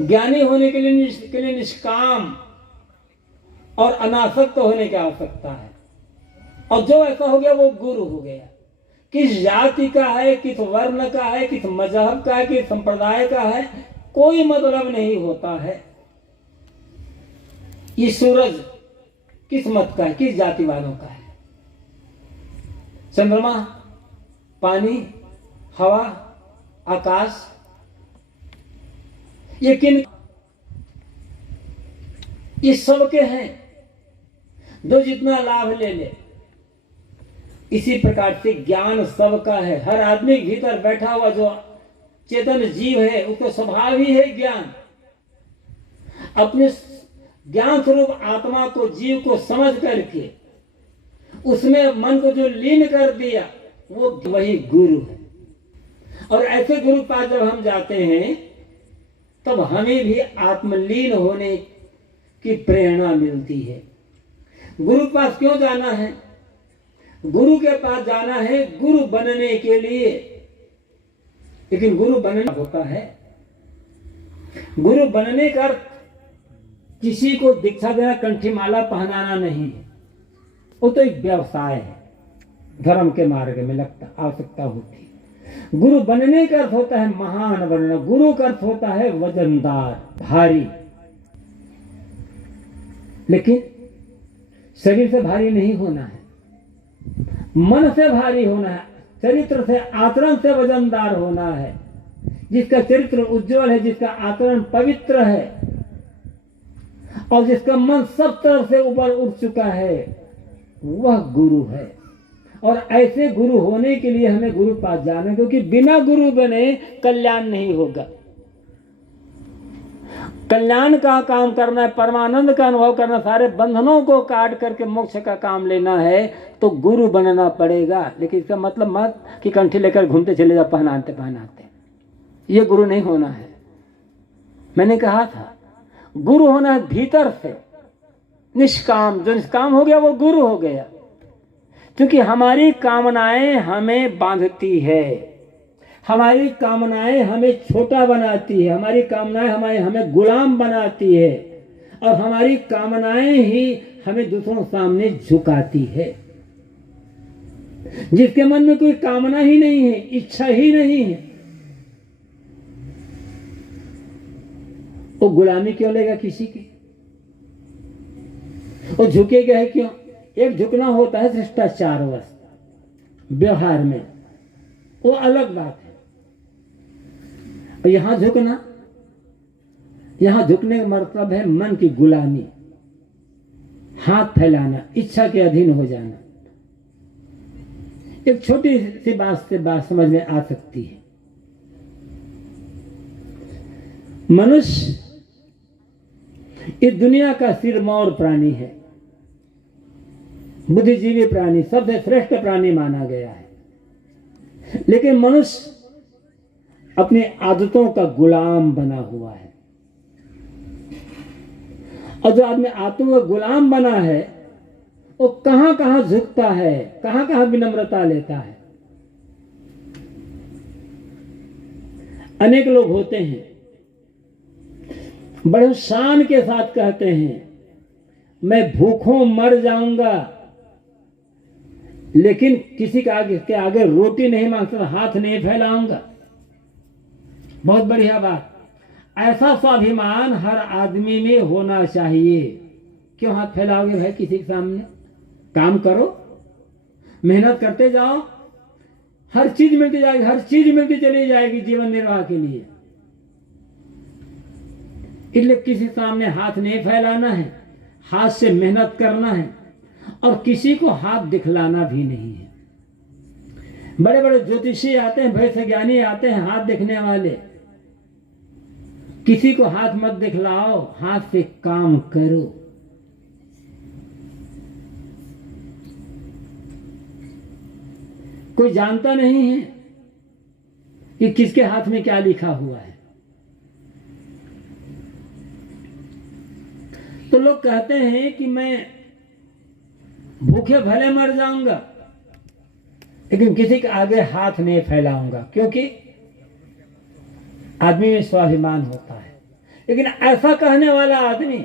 ज्ञानी होने के लिए निष्काम और अनासक्त होने की आवश्यकता है। और जो ऐसा हो गया वो गुरु हो गया। किस जाति का है, किस वर्ण का है, किस मजहब का है, किस संप्रदाय का है, कोई मतलब नहीं होता है। ये सूरज किस मत का है, किस जाति वालों का है, चंद्रमा, पानी, हवा, आकाश, ये किन, ये सबके हैं। जो जितना लाभ ले ले। इसी प्रकार से ज्ञान सबका है। हर आदमी के भीतर बैठा हुआ जो चेतन जीव है उसका स्वभाव ही है ज्ञान। अपने ज्ञान स्वरूप आत्मा को, जीव को समझ करके उसमें मन को जो लीन कर दिया वो वही गुरु है। और ऐसे गुरु पास जब हम जाते हैं तब हमें भी आत्मलीन होने की प्रेरणा मिलती है। गुरु के पास क्यों जाना है? गुरु के पास जाना है गुरु बनने के लिए। लेकिन गुरु बनना होता है, गुरु बनने का किसी को दीक्षा देना, कंठी माला पहनाना नहीं है। वो तो एक व्यवसाय है, धर्म के मार्ग में लगता आवश्यकता होती है। गुरु बनने का अर्थ होता है महान बनना। गुरु का अर्थ होता है वजनदार, भारी। लेकिन शरीर से भारी नहीं होना है, मन से भारी होना है, चरित्र से, आचरण से वजनदार होना है। जिसका चरित्र उज्जवल है, जिसका आचरण पवित्र है और जिसका मन सब तरह से ऊपर उठ चुका है, वह गुरु है। और ऐसे गुरु होने के लिए हमें गुरु पास जाना है, क्योंकि बिना गुरु बने कल्याण नहीं होगा। कल्याण का काम करना है, परमानंद का अनुभव करना, सारे बंधनों को काट करके मोक्ष का काम लेना है तो गुरु बनना पड़ेगा। लेकिन इसका मतलब मत कि कंठी लेकर घूमते चले जाओ पहनाते पहनाते, ये गुरु नहीं होना है। मैंने कहा था गुरु होना है भीतर से, निष्काम। जो निष्काम हो गया वो गुरु हो गया। क्योंकि हमारी कामनाएं हमें बांधती है, हमारी कामनाएं हमें छोटा बनाती है, हमारी कामनाएं हमें गुलाम बनाती है और हमारी कामनाएं ही हमें दूसरों सामने झुकाती है। जिसके मन में कोई कामना ही नहीं है, इच्छा ही नहीं है, वो गुलामी क्यों लेगा किसी की? वो झुकेगा है क्यों? एक झुकना होता है शिष्टाचारवश व्यवहार में, वो अलग बात है। और यहां झुकना, यहां झुकने का मतलब है मन की गुलामी, हाथ फैलाना, इच्छा के अधीन हो जाना। एक छोटी सी बात से बात समझ में आ सकती है। मनुष्य इस दुनिया का सिरमौर प्राणी है, बुद्धिजीवी प्राणी, सबसे श्रेष्ठ प्राणी माना गया है। लेकिन मनुष्य अपनी आदतों का गुलाम बना हुआ है। और जो आदमी आदतों का गुलाम बना है वो कहां कहां झुकता है, कहां कहां विनम्रता लेता है। अनेक लोग होते हैं बड़े शान के साथ कहते हैं मैं भूखों मर जाऊंगा, लेकिन किसी के आगे रोटी नहीं मांगता, हाथ नहीं फैलाऊंगा। बहुत बढ़िया बात। ऐसा स्वाभिमान हर आदमी में होना चाहिए। क्यों हाथ फैलाओगे भाई किसी के सामने? काम करो, मेहनत करते जाओ, हर चीज मिलती जाएगी, हर चीज मिलती चली जाएगी जीवन निर्वाह के लिए। इसलिए किसी सामने हाथ नहीं फैलाना है, हाथ से मेहनत करना है और किसी को हाथ दिखलाना भी नहीं है। बड़े बड़े ज्योतिषी आते हैं, भविष्य ज्ञानी आते हैं, हाथ दिखने वाले। किसी को हाथ मत दिखलाओ, हाथ से काम करो। कोई जानता नहीं है कि किसके हाथ में क्या लिखा हुआ है। तो लोग कहते हैं कि मैं भूखे भले मर जाऊंगा लेकिन किसी के आगे हाथ नहीं फैलाऊंगा, क्योंकि आदमी में स्वाभिमान होता है। लेकिन ऐसा कहने वाला आदमी,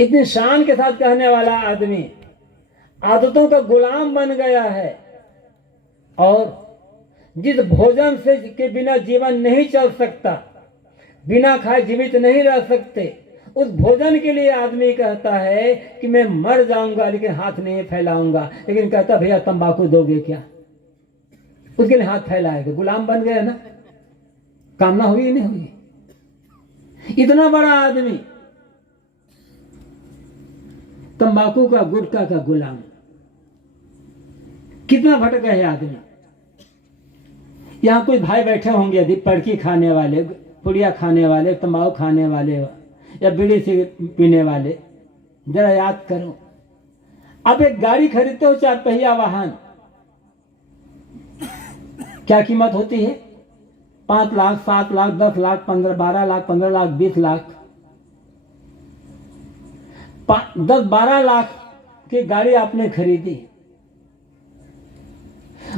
इतनी शान के साथ कहने वाला आदमी आदतों का गुलाम बन गया है और जिस भोजन से के बिना जीवन नहीं चल सकता, बिना खाए जीवित नहीं रह सकते, उस भोजन के लिए आदमी कहता है कि मैं मर जाऊंगा लेकिन हाथ नहीं फैलाऊंगा। लेकिन कहता भैया तंबाकू दोगे क्या, उसके लिए हाथ फैलाएगा। गुलाम बन गया ना, कामना हुई नहीं हुई। इतना बड़ा आदमी तंबाकू का, गुटखा का गुलाम, कितना भटका है आदमी। यहां कोई भाई बैठे होंगे यदि पड़की खाने वाले, पुड़िया खाने वाले, तंबाकू खाने वाले या बीड़ी से पीने वाले, जरा याद करो। अब एक गाड़ी खरीदते हो, 4 पहिया वाहन, क्या कीमत होती है? 5 लाख, 7 लाख, 10 लाख, 12 लाख, 15 लाख, 20 लाख। 10-12 लाख की गाड़ी आपने खरीदी।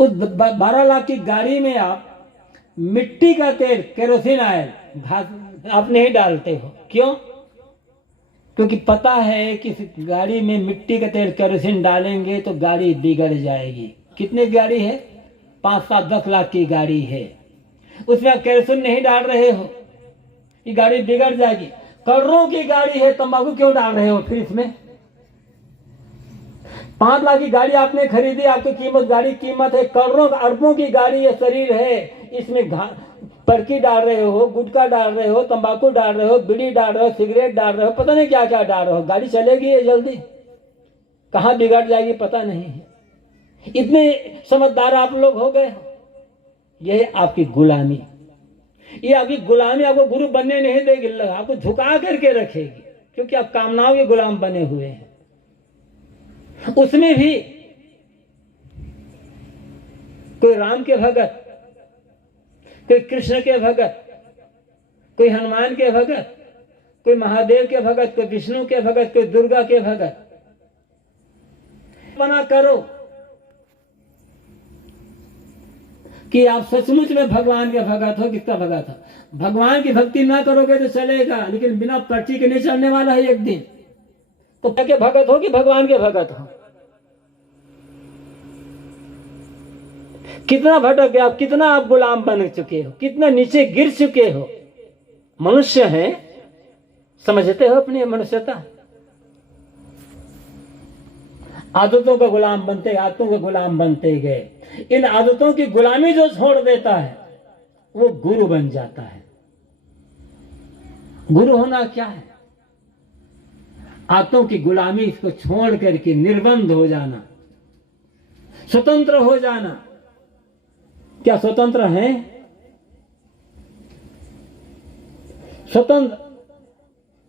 उस 12 लाख की गाड़ी में आप मिट्टी का तेल, केरोसिन ऑयल आप नहीं डालते हो। क्यों? क्योंकि पता है कि इस गाड़ी में मिट्टी का तेल, केरोसिन डालेंगे तो गाड़ी बिगड़ जाएगी। कितने गाड़ी है? 5, 7, 10 लाख की गाड़ी है, उसमें आप केरोसिन नहीं डाल रहे हो, ये गाड़ी बिगड़ जाएगी। करोड़ों की गाड़ी है, तंबाकू क्यों डाल रहे हो फिर इसमें? 5 लाख की गाड़ी आपने खरीदी, आपकी कीमत, गाड़ी कीमत है करोड़ों अरबों की गाड़ी, ये शरीर है, इसमें पड़की डाल रहे हो, गुटखा डाल रहे हो, तंबाकू डाल रहे हो, बीड़ी डाल रहे हो, सिगरेट डाल रहे हो, पता नहीं क्या क्या डाल रहे हो। गाड़ी चलेगी ये जल्दी? कहाँ बिगड़ जाएगी पता नहीं है। इतने समझदार आप लोग हो गए हो। यह आपकी गुलामी, ये आपकी गुलामी आपको गुरु बनने नहीं देगी, आपको झुका करके रखेगी, क्योंकि आप कामनाओं के गुलाम बने हुए हैं। उसमें भी कोई राम के भगत, कोई कृष्ण के भगत, कोई हनुमान के भगत, कोई महादेव के भगत, कोई विष्णु के भगत, कोई दुर्गा के भगत बना करो कि आप सचमुच में भगवान के भगत हो। किसका भगत हो? भगवान की भक्ति ना करोगे तो चलेगा, लेकिन बिना पर्ची के नहीं चलने वाला है एक दिन। तो क्या भगत हो कि भगवान के भगत हो? कितना भटक गए आप, कितना आप गुलाम बन चुके हो, कितना नीचे गिर चुके हो। मनुष्य है, समझते हो अपनी मनुष्यता? आदतों का गुलाम बनते, आदतों के गुलाम बनते गए। इन आदतों की गुलामी जो छोड़ देता है वो गुरु बन जाता है। गुरु होना क्या है? आदतों की गुलामी इसको छोड़ करके निर्बंध हो जाना, स्वतंत्र हो जाना। क्या स्वतंत्र है? स्वतंत्र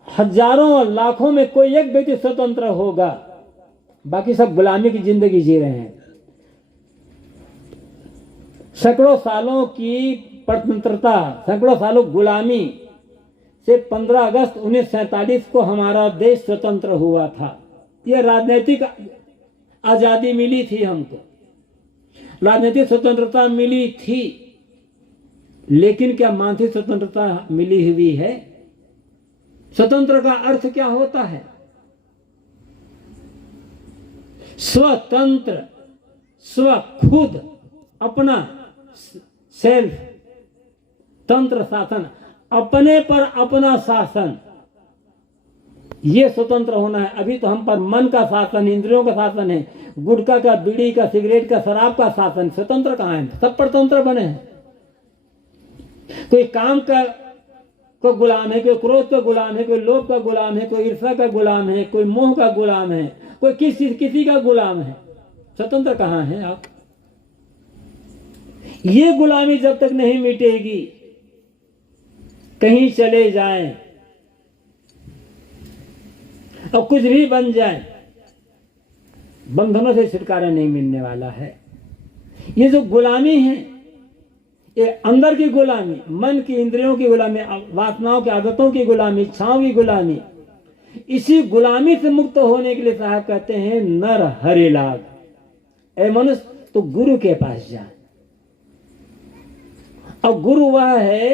हजारों और लाखों में कोई एक व्यक्ति स्वतंत्र होगा, बाकी सब गुलामी की जिंदगी जी रहे हैं। सैकड़ों सालों की स्वतंत्रता, सैकड़ों सालों गुलामी से 15 अगस्त 1947 को हमारा देश स्वतंत्र हुआ था। यह राजनीतिक आजादी मिली थी हमको, राजनीतिक स्वतंत्रता मिली थी, लेकिन क्या मानसिक स्वतंत्रता मिली हुई है? स्वतंत्र का अर्थ क्या होता है? स्वतंत्र, स्व, खुद, अपना, सेल्फ, तंत्र शासन, अपने पर अपना शासन, ये स्वतंत्र होना है। अभी तो हम पर मन का शासन, इंद्रियों का शासन है, गुटखा का, बीड़ी का, सिगरेट का, शराब का शासन। स्वतंत्र कहाँ है? सब परतंत्र बने हैं। कोई काम का को गुलाम है, कोई क्रोध का गुलाम है, कोई लोभ का गुलाम है, कोई ईर्ष्या का गुलाम है, कोई मोह का गुलाम है, कोई किसी का गुलाम है। स्वतंत्र कहाँ है आप? ये गुलामी जब तक नहीं मिटेगी, कहीं चले जाएं और कुछ भी बन जाएं, बंधनों से छुटकारा नहीं मिलने वाला है। ये जो गुलामी है, ये अंदर की गुलामी, मन की, इंद्रियों की गुलामी, वासनाओं की, आदतों की गुलामी, इच्छाओं की गुलामी, इसी गुलामी से मुक्त होने के लिए साहब कहते हैं नर हरि लाग। ऐ मनुष्य तो गुरु के पास जा। और गुरु वह है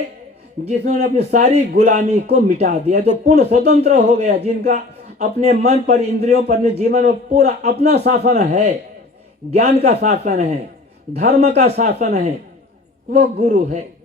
जिन्होंने अपनी सारी गुलामी को मिटा दिया, तो पूर्ण स्वतंत्र हो गया, जिनका अपने मन पर, इंद्रियों पर, अपने जीवन में पूरा अपना शासन है, ज्ञान का शासन है, धर्म का शासन है, वह गुरु है।